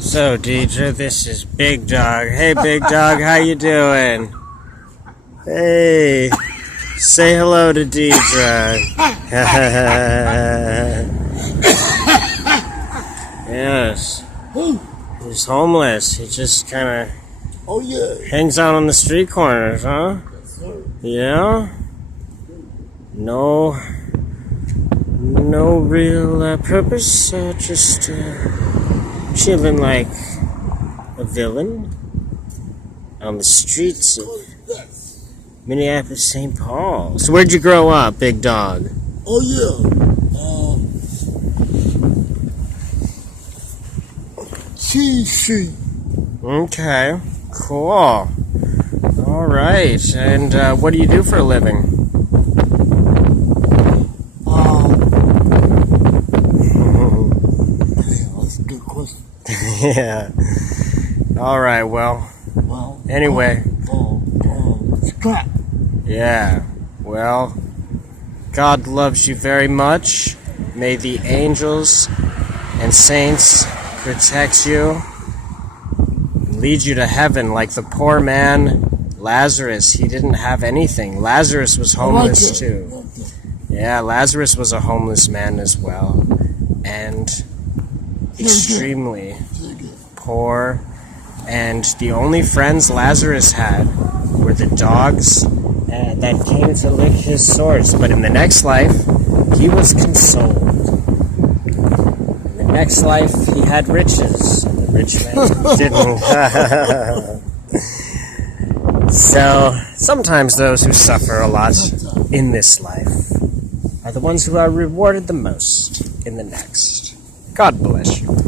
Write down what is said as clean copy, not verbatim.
So, Deidre, this is Big Dog. Hey, Big Dog, how you doing? Hey, say hello to Deidre. Yes, he's homeless. He just kind of hangs out on the street corners, huh? Yeah? No real purpose, just chilling like a villain on the streets of Minneapolis, St. Paul. So where'd you grow up, Big Dog? Cheese Street. Okay, cool. All right, and what do you do for a living? That's a good question. Yeah. All right, well, anyway. Scrap. Yeah, well, God loves you very much. May the angels and saints protect you and lead you to heaven like the poor man Lazarus. He didn't have anything. Lazarus was homeless too. Yeah, Lazarus was a homeless man as well, and extremely poor, and the only friends Lazarus had were the dogs that came to lick his sores. But in the next life, he was consoled. In the next life, he had riches. The rich man didn't. So, sometimes those who suffer a lot in this life are the ones who are rewarded the most in the next. God bless you.